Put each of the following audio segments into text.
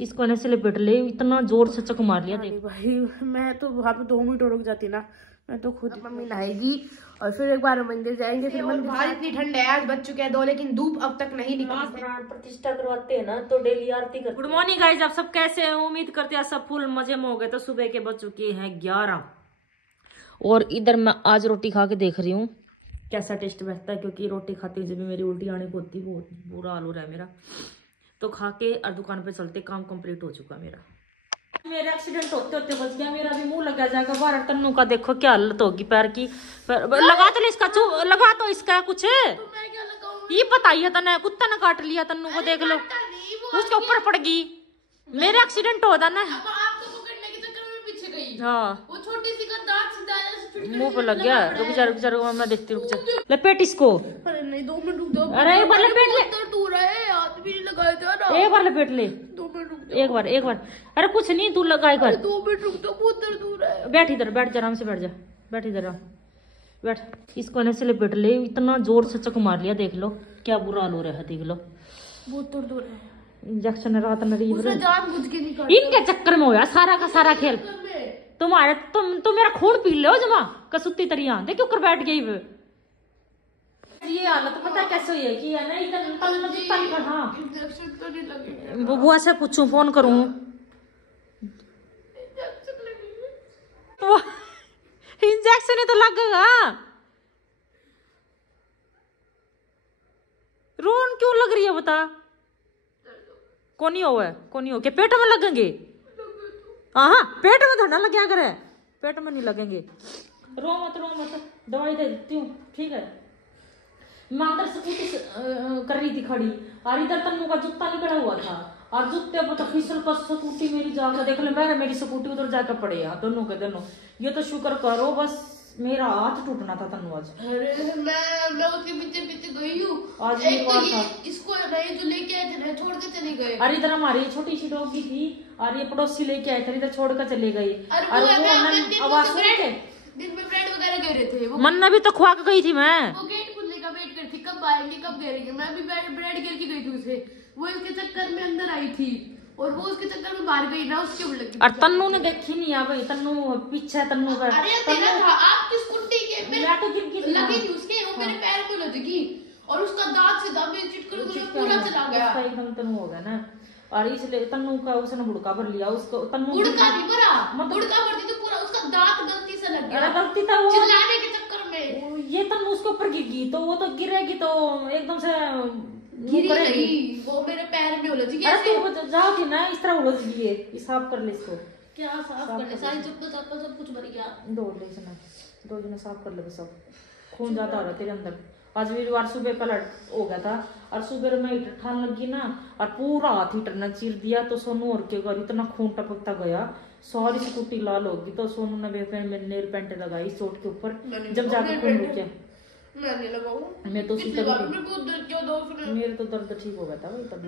इसको ऐसे लपेट ले, इतना जोर से चक मार लिया देख भाई। मैं तो वहाँ पे 2 मिनट रुक जाती ना, मैं तो खुद मम्मी नहाएगी और फिर एक बार मंदिर जाएंगे। फिर मंदिर बाहर इतनी ठंड है, आज बज चुके हैं 2 लेकिन धूप अब तक नहीं निकली। प्राण प्रतिष्ठा करवाते हैं ना तो डेली आरती करते। गुड मॉर्निंग गाइस, आप सब कैसे हैं? उम्मीद करते हैं सब फुल मजे में हो गए। तो सुबह के बज चुके हैं 11 और इधर मैं आज रोटी खा के देख रही हूँ कैसा टेस्ट बैठता है, क्योंकि रोटी खाती जब मेरी उल्टी आने को होती, बहुत बुरा हाल हो रहा है मेरा। तो खा के और दुकान पे चलते, काम कंप्लीट हो चुका मेरा। मेरा एक्सीडेंट होते होते बच गया, मेरा भी मुंह लगा जाएगा बाहर। तन्नू का देखो क्या हालत होगी पैर की। लगा तो इसका लगा तो इसका कुछ ये बताइए तने, कुत्ता ने काट लिया तन्नू को, देख लो उसके ऊपर पड़ गई। मेरा एक्सीडेंट होता ना, हाँ वो छोटी सी का दांत सीधा मुंह पे लग गया। रुक जा मैं देखती हूँ। रुक जा, लपेट इसको। अरे नहीं 2 मिनट रुक दो। अरे एक बार लपेट ले, दूर है, हाथ भी नहीं लगाए थे ना। एक बार लपेट ले, 2 मिनट रुक दो। एक बार। अरे कुछ नहीं, तू लगा एक बार। 2 मिनट रुक दो, बहुत दूर है। बैठ इधर, बैठ जा, आराम से बैठ जा, बैठ इधर बैठ। इसको ऐसे लपेट ले, इतना जोर से चक मार लिया, देख लो क्या बुरा हाल हो रहा है, देख लो बहुत दूर है। इंजेक्शन रात में जानबूझ के नहीं काटा। इनके चक्कर में हो यार सारा का सारा खेल। तुम्हारे तुम मेरा खून पी लो जमा कसुत्ती तरिया, देखो ऊपर बैठ गई वो। ये हालत पता कैसे हुई है कि है ना, इधर हाँ इंजेक्शन तो नहीं लगे। बुआ से पूछूं, फोन करूं तो इंजेक्शन तो लगेगा। रोन क्यों लग रही है बता? कोनी हो के पेट में लगेंगे? हाँ पेट में धरना लग गया करे, पेट में नहीं लगेंगे। रो मत दवाई दे देती हूँ, ठीक है। मैं अंदर स्कूटी कर रही थी खड़ी, और इधर तन्नू का जूता निकला हुआ था, और जूते पर तो फिसल पर स्कूटी मेरी जाकर देख ले, मेरी स्कूटी उधर जाकर पड़े यार, दोनों के दोनों। ये तो शुक्र करो बस मेरा हाथ टूटना था तन्नू आज। अरे मैं उसके पीछे गई हूँ आज एक तो इसको नहीं जो लेके आए थे ना, छोड़ के चले गए। अरे इधर हमारी छोटी सी डॉगी थी और ये पड़ोसी लेके आए थे, इधर छोड़ कर चले गए। और वो आवाज सुन के दिन में ब्रेड वगैरह गए रहे थे, वो मन्ना भी तो खुआ के गई थी। मैं वो गेट खुलने का वेट कर थी, कब आएंगे कब गिरेंगे। मैं भी ब्रेड गिर के गई थी उसे, वो इसके चक्कर में अंदर आई थी और वो उसके चक्कर में बाहर गई ना, उसके ऊपर लगी। और तन्नू ने देखी नहीं आ भाई, तन्नू पीछे तन्नू का। अरे तेरा था आपकी स्कूटी के मैं तो गिर गई लगी थी उसके, वो मेरे पैर में लगी और उसका दांत से दांत में चिटकर पूरा चला गया। एकदम तन्नू हो गया ना, और इसलिए तन्नू का उसने बुड़का भर लिया उसको। तन्नू बुड़का नहीं भरा, बुड़का भरती तो पूरा उसका दांत गलती से लग गया। गलती था वो चिल्लाने के चक्कर में। ये तन्नू उसके ऊपर गिर गई तो वो तो गिरेगी तो एकदम से गिरी नहीं, वो मेरे पैर में उलझ गई। अरे तू जाओगी ना, इस तरह उलझ गई है। साफ कर ले इसको। क्या साफ कर ले? सारी चप्पल सब कुछ भर गया। दो दिन साफ कर ले सब। खून ज्यादा हो रहा तेरे अंदर। आज वीरवार सुबह पलट हो गया था और सुबह में हीटर ठान लगी ना, और पूरा हाथ हीटर ने चीर दिया। तो सोनू और के घर इतना खून टपकता गया, सारी स्कूटी लाल होगी। तो सोनू ने मेरे नेल पेंट लगाई चोट के ऊपर, जब जाकर खून रुक गया। मैं लगाऊं, मैं तो मेरे तो दर्द ठीक हो गया था भाई तब।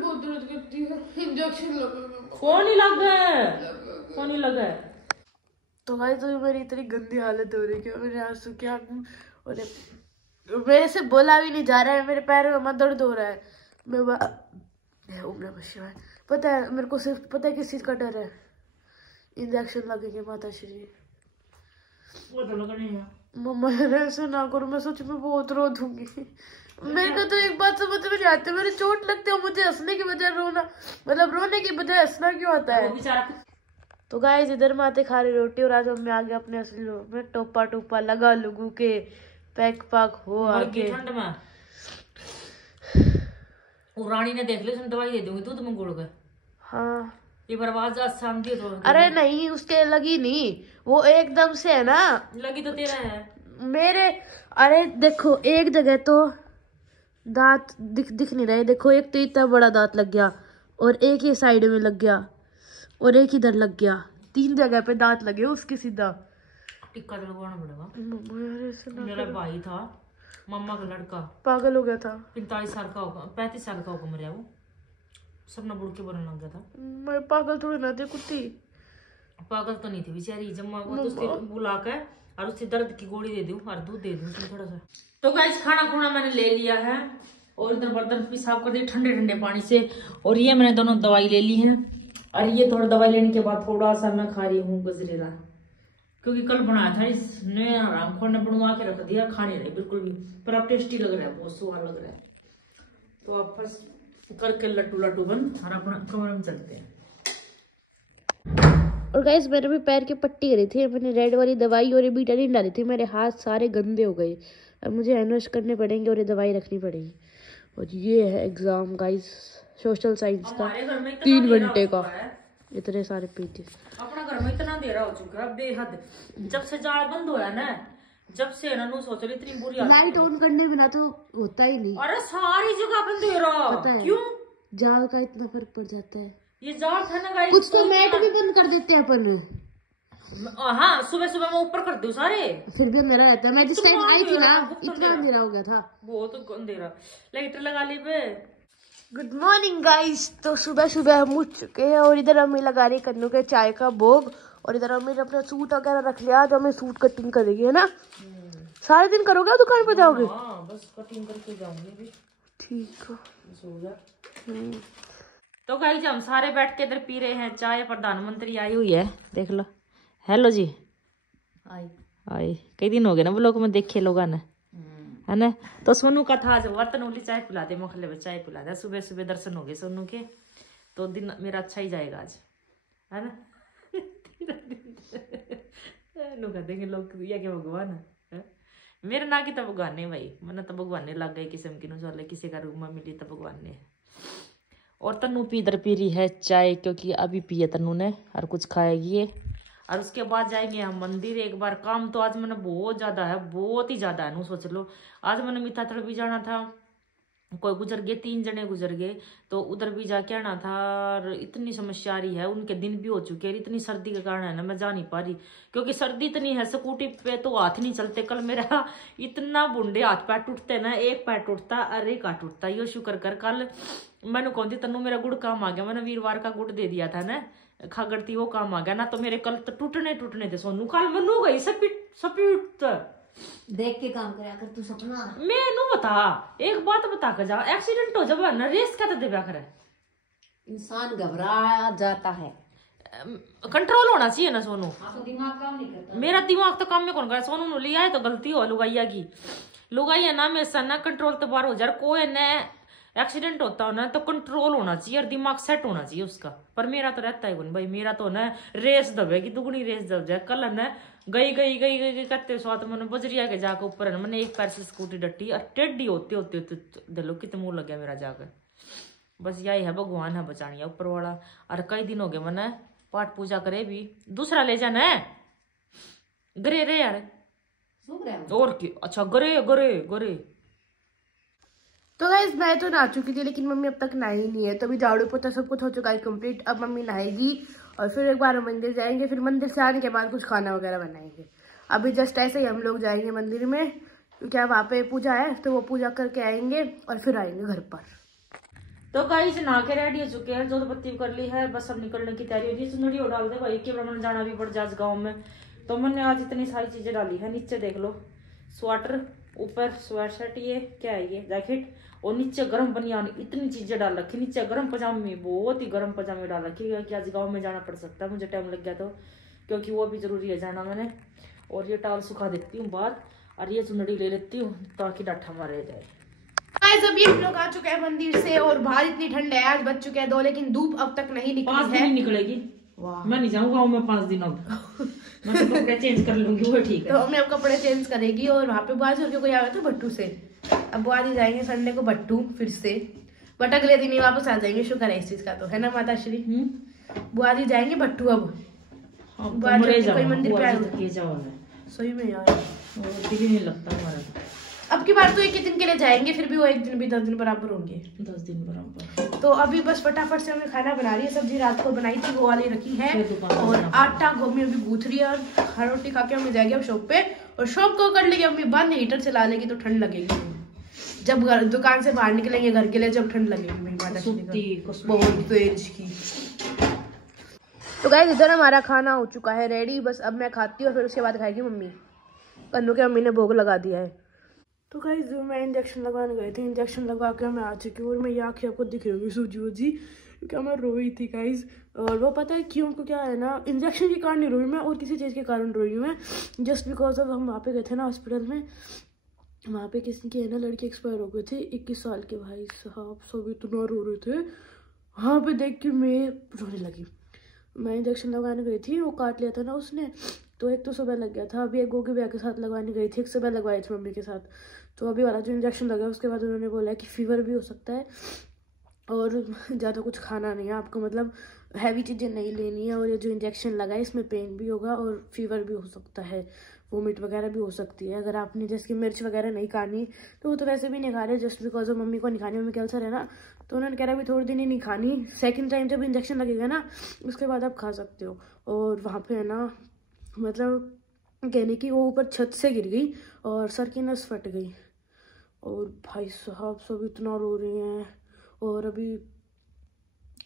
बहुत दर्द करती है, इंजेक्शन लगा। कौन ही लगा। तो भाई तो मेरी इतनी गंदी हालत हो रही है, मेरे आंसू क्या, और मेरे से बोला भी नहीं जा रहा है, मेरे पैर में दर्द हो रहा है। पता है मेरे को, सिर्फ पता है किस चीज का डर है? इंजेक्शन लगेंगे माता श्री। वो तो लगनी है मम्मा ऐसे ना करो, मैं सच में बहुत रो दूंगी। मेरे को तो एक बात समझ में नहीं आती, मेरे चोट लगती है मुझे हंसने की बजाय रोना, मतलब रोने की बजाय हंसना क्यों आता है? तो गाइस इधर माते खा रही रोटी, और आज हम आ गए अपने असली रूप में। टोपा लगा लुगू के पैक पाक हो आगे ठंड में। वो रानी ने देख ली, दवाई दे दूंगी दूध में गुड़ के। हाँ ये बर्बाद शाम दी तो। अरे नहीं उसके लगी नहीं, वो एकदम से है ना लगी तो तेरा है मेरे। अरे देखो एक जगह तो दांत दिख नहीं रहे, देखो एक तो इतना बड़ा दांत लग गया, और एक ही साइड में लग गया, और एक इधर लग गया। 3 जगह पे दांत लगे उसके सीधा। टिक्का तो लगवाना पड़ेगा। मेरा भाई था, मम्मा का लड़का, पागल हो गया था। 45 साल का होगा, 35 साल का होगा मरिया वो। सबने बुड़ के बनने लग गया था। मैं पागल थोड़ी ना थी, कुत्ती पागल तो नहीं थी बेचारी। जब मैं तो उसके बुला के और उससे दर्द की गोली दे दूं और दूध दे दूं थोड़ा सा। तो गाइस खाना खुना मैंने ले लिया है, और इधर बर्तन भी साफ कर दिए ठंडे ठंडे पानी से। और ये मैंने दोनों दवाई ले ली है। और ये थोड़ा दवाई लेने के बाद थोड़ा सा मैं खा रही हूँ गजरेला, क्योंकि कल बनाया था इसने, आराम खोर ने बनवा के रख दिया, खा नहीं रही बिल्कुल भी, पर अब टेस्टी लग रहा है, बहुत स्वाद लग रहा है। तो आप बस करके लट्टू लट्टू बंद और अपना कमरे में चलते हैं। और गाइस मैंने भी पैर की पट्टी करी थी, मैंने रेड वाली दवाई और ये बीटाडीन डाली थी, मेरे हाथ सारे गंदे हो गए। अब मुझे हैंड वॉश करने पड़ेंगे और ये दवाई रखनी पड़ेगी। और ये है एग्जाम गाइस, सोशल साइंस का 3 घंटे का, इतने सारे पीते। अपना घर में इतना अंधेरा हो चुका है बेहद, जब से जाल बंद हुआ ना, जब से ना सोच रही इतनी बुरी लाइट ऑन करने बिना तो होता ही नहीं। अरे सारी जगह अंधेरा, पता है क्यों? जाल का इतना फर्क पड़ जाता है। ये जाल था ना गाइस, कुछ तो मैट भी बंद कर देते हैं अपन। हाँ सुबह सुबह मैं ऊपर कर दूं सारे, फिर भी अंधेरा रहता है। मैं जिस टाइम आई थी ना इतना अंधेरा हो गया था, बहुत अंधेरा। लाइटर लगा ली पे। Good morning guys. तो सुबह सुबह हम उठ चुके हैं और इधर अम्मी लगा रही कन्नू के चाय का भोग। और इधर अम्मी ने अपना सूट वगैरह रख लिया, तो हमें सूट कटिंग करेगी है ना। सारे दिन करोगे दुकान पे जाओगे? हाँ बस कटिंग करके जाऊंगी। ठीक है। तो गाइस हम सारे बैठ के इधर पी रहे हैं चाय। प्रधानमंत्री आई हुई है, देख लो। हेलो जी। आई कई दिन हो गए ना ब्लॉग में देखे लोगों ने, है ना। तो सोनू का था आज बर्तन उली चाय पिला दे, मोखले में चाय पिला दे। सुबह सुबह दर्शन हो गए सोनू के, तो दिन मेरा अच्छा ही जाएगा आज, है ना। लोग देंगे लोग या क्या भगवान है मेरे ना की तो भगवान ने भाई, मैंने तो भगवान ने लग गए किस्म की नुसार, किसी का रूप में मिली तो भगवान ने। और तन्नू पी इधर पी रही है चाय, क्योंकि अभी पिए तन्नू ने और कुछ खाएगी ये। और उसके बाद जाएंगे हम मंदिर एक बार। काम तो आज मैंने बहुत ज्यादा है, बहुत ही ज्यादा है। नू सोच लो आज मैंने मिठाथड़ भी जाना था, कोई गुजर गए, 3 जने गुजर गए, तो उधर भी जाके आना था। और इतनी समस्या आ रही है, उनके दिन भी हो चुके हैं, इतनी सर्दी के कारण है ना मैं जा नहीं पा रही, क्योंकि सर्दी इतनी है स्कूटी पे तो हाथ नहीं चलते। कल मेरा इतना बुंडे हाथ पैर टूटते ना, एक पैर टूटता और एक हाथ टूटता। यो शुक्र कर कल मैंने कौन थी तन्नू मेरा गुड़ काम आ गया, मैंने वीरवार का गुड़ दे दिया था ना, खागड़ती वो काम आ गया ना, तो मेरे कल तो टूटने थे सोनू। कल मनु गई सपीट देख के काम करे अगर तू सपना। मैं नू बता एक बात बता कर जा, एक्सीडेंट हो जब ना रेस क्या दे करे, इंसान घबरा जाता है। कंट्रोल होना चाहिए ना सोनू। तो दिमाग काम नहीं करता। मेरा दिमाग तो काम में कौन करे, सोनू लिया है तो गलती हो लुगाइया की। लुगाइया ना में ना कंट्रोल तो बार हो जाए, कोई न एक्सीडेंट होता हो ना तो कंट्रोल होना चाहिए और दिमाग सेट होना चाहिए उसका। पर मेरा तो रहता है भाई, मेरा तो ना रेस दबेगी, दुगनी रेस दब जाए। कल है ना गई करते स्वाद मैंने बजरिया के जाकर ऊपर है ना, मैंने एक पैर से स्कूटी डटी और टेढ़ी होते होते दिलो कितने मुंह लग गया मेरा जाकर। बस यही है, भगवान है बचानिया ऊपर वाला। और कई दिन हो गए मैंने पाठ पूजा करे भी, दूसरा ले जाना है गरे रे यार और क्या। अच्छा गरे गरे गरे। तो गाइस मैं तो नहा चुकी थी, लेकिन मम्मी अब तक नहाई नहीं है। तो अभी झाड़ू पोछा सब कुछ हो चुका है कंप्लीट। अब मम्मी नहाएगी और फिर एक बार मंदिर जाएंगे, फिर मंदिर से आने के बाद कुछ खाना वगैरह बनाएंगे। अभी जस्ट ऐसे ही हम लोग जाएंगे मंदिर में, क्योंकि वहाँ पे पूजा है, तो वो पूजा करके आएंगे और फिर आएंगे घर पर। तो गाइस नहा के रेडी हो चुके हैं, जोत बत्ती कर ली है, बस अब निकलने की तैयारी होगी। चुनरी हो डाल दे भाई, के मैंने जाना भी पड़ जाए आज गाँव में। तो मैंने आज इतनी सारी चीजें डाली है। नीचे देख लो स्वेटर, ऊपर स्वेट शर्ट, ये क्या है ये जैकेट, और नीचे गर्म बनियान, इतनी चीजें डाल रखी। नीचे गर्म पजामे, बहुत ही गर्म पजामे डाल रखी है कि आज गांव में जाना पड़ सकता है, मुझे टाइम लग गया तो, क्योंकि वो भी जरूरी है जाना मैंने। और ये टाल सुखा देती हूँ बाहर, और ये चुनड़ी ले लेती हूँ ताकि डाठा मारे जाए। अभी हम लोग आ चुके हैं मंदिर से और बाहर इतनी ठंड है, आज बज चुके हैं 2, लेकिन धूप अब तक नहीं निकली है। 5 दिन निकलेगी। मैं नहीं जाऊंगा मैं 5 दिन अब। मैं तो कपड़े चेंज कर लूंगी, वो ठीक है। तो हमें अब कपड़े चेंज करेगी और वहाँ पे बुआ जी कोई आया था भट्टू से, अब बुआ जी जाएंगे संडे को भट्टू फिर से, बट अगले दिन ही वापस आ जाएंगे। शुक्र है इस चीज का, तो है ना माता श्री। बुआ जी जाएंगे भट्टू अब। बुआ जी कोई मंदिर पे आए सही में यार, दिल नहीं लगता हमारा। अब की बार तो एक ही दिन के लिए जाएंगे, फिर भी वो एक दिन भी 10 दिन बराबर होंगे। 10 दिन बराबर। तो अभी बस फटाफट से हमें खाना बना रही है। सब्जी रात को बनाई थी वो वाली रखी है, और आटा गोभी अभी गूंथ रही है। और रोटी खा के हमें जाएगी अब शॉप पे, और शॉप को कर लेगी अम्मी बंद, हीटर चला लेगी तो ठंड लगेगी। जब दुकान से बाहर निकलेंगे घर के लिए, जब ठंड लगेगी बहुत तेज की। तो गाइस इधर हमारा खाना हो चुका है रेडी, बस अब मैं खाती हूँ, फिर उसके बाद खाएगी मम्मी। कन्नू के मम्मी ने भोग लगा दिया है। तो गाइस जो मैं इंजेक्शन लगवाने गए थे, इंजेक्शन लगवा के मैं आ चुकी हूँ और मैं ये आँखें आपको दिख रही होगी सूजी वूजी, क्या मैं रोई थी गाइस। और वो पता है क्यों, को क्या है ना, इंजेक्शन के कारण नहीं रोई मैं और किसी चीज़ के कारण रोई हूँ मैं, जस्ट बिकॉज अब हम वहाँ पे गए थे ना हॉस्पिटल में, वहाँ पे किसी के है ना लड़के एक्सपायर हो गए थे 21 साल के, भाई साहब सब इतना रो रहे थे, वहाँ पे देख के मैं रोने लगी। मैं इंजेक्शन लगाने गई थी, वो काट लिया था ना उसने, तो एक तो सुबह लग गया था, अभी एक गोगी भैया के साथ लगवाने गई थी, एक सुबह लगवाई थी मम्मी के साथ, तो अभी वाला जो इंजेक्शन लगा उसके बाद उन्होंने बोला कि फीवर भी हो सकता है और ज़्यादा कुछ खाना नहीं है आपको, मतलब हैवी चीज़ें नहीं लेनी है, और ये जो इंजेक्शन लगा है इसमें पेन भी होगा और फीवर भी हो सकता है, वोमिट वगैरह भी हो सकती है। अगर आपने जैसे कि मिर्च वगैरह नहीं खानी तो वो तो वैसे भी नहीं खा रहे, जस्ट बिकॉज ऑफ मम्मी को नहीं खानी, मम्मी कैंसर है ना, तो उन्होंने कह रहा अभी थोड़े दिन ही नहीं खानी, सेकंड टाइम जब इंजेक्शन लगेगा ना उसके बाद आप खा सकते हो। और वहाँ पे है ना, मतलब कहने की वो ऊपर छत से गिर गई और सर की नस फट गई, और भाई साहब सब इतना रो रहे हैं। और अभी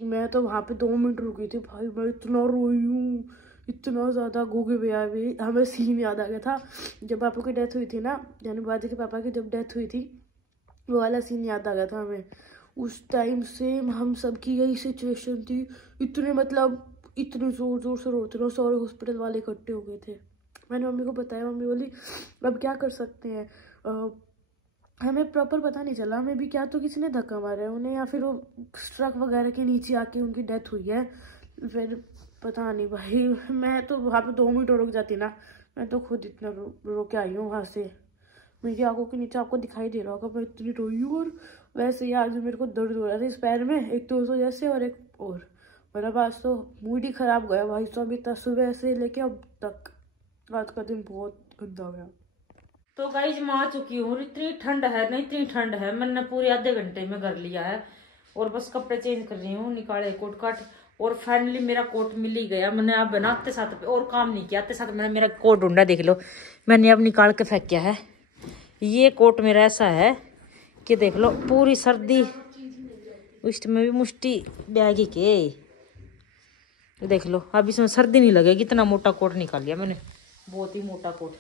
मैं तो वहाँ पे 2 मिनट रुकी थी, भाई मैं इतना रोई हूँ, इतना ज़्यादा। गोगे भैया भी, हमें सीन याद आ गया था जब पापा की डेथ हुई थी ना, यानी बाजी के पापा की जब डेथ हुई थी, वो वाला सीन याद आ गया था हमें। उस टाइम से हम सब की यही सिचुएशन थी, इतने मतलब इतने ज़ोर ज़ोर से रोते रहो, सारे हॉस्पिटल वाले इकट्ठे हो गए थे। मैंने मम्मी को बताया, मम्मी बोली अब क्या कर सकते हैं, हमें प्रॉपर पता नहीं चला, हमें भी क्या तो किसी ने धक्का मारा है उन्हें, या फिर वो ट्रक वगैरह के नीचे आके उनकी डेथ हुई है, फिर पता नहीं भाई। मैं तो वहाँ पे 2 मिनट रुक जाती ना, मैं तो खुद इतना रो के आई हूँ वहाँ से, मेरी आंखों के नीचे आपको दिखाई दे रहा होगा मैं इतनी रोई हूँ। और वैसे ही आज मेरे को दर्द हो रहा था इस पैर में, एक तो उस वजह से और एक और मेरा पास तो मूड ही खराब गया भाई साहब, इतना सुबह से लेके अब तक आज का दिन बहुत गंदा गया। तो गाइस मैं आ चुकी हूँ, इतनी ठंड है ना, इतनी ठंड है, मैंने पूरे आधे घंटे में कर लिया है और बस कपड़े चेंज कर रही हूँ, निकाले कोट काट, और फाइनली मेरा कोट मिल ही गया। मैंने अब बनाते साथ और काम नहीं किया, आते साथ मैंने मेरा कोट ढूंढा, देख लो मैंने अब निकाल के फेंक किया है। ये कोट मेरा ऐसा है कि देख लो पूरी सर्दी उसमें भी मुष्टि बैगी के, देख लो अब इसमें सर्दी नहीं लगेगी, इतना मोटा कोट निकाल लिया मैंने, बहुत ही मोटा कोट।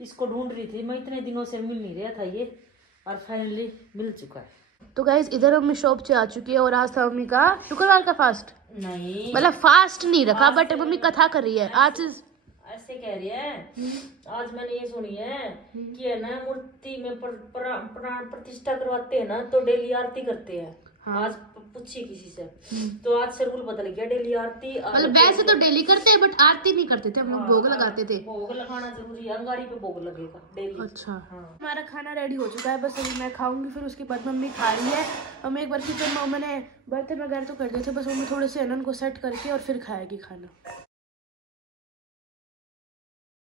इसको ढूंढ रही थी मैं, इतने दिनों से मिल नहीं रहा था ये, और फाइनली मिल चुका है। तो गाइस इधर मम्मी शॉप से आ चुकी है और आज था मम्मी का शुक्रवार का फास्ट, नहीं मतलब फास्ट नहीं रखा बट मम्मी कथा कर रही है आज। ऐसे कह रही है, आज मैंने ये सुनी है कि है ना मूर्ति में प्राण प्रतिष्ठा करवाते हैं ना तो डेली आरती करते हैं। हाँ। आज पूछी किसी से तो आज से रूल बदल गया, डेली आरती, मतलब वैसे तो डेली करते हैं बट आरती नहीं करते थे हम लोग, भोग लगाते थे। भोग लगाना जरूरी है, अंगारी पे भोग लगेगा डेली। अच्छा हाँ। हमारा खाना रेडी हो चुका है, बस अभी मैं खाऊंगी, फिर उसके बाद मम्मी खा रही है। हम एक बार किचन में मैंने बर्तन वगैरह तो कर दिए थे, बस मम्मी थोड़े से अनन को सेट करके और फिर खाएगी खाना।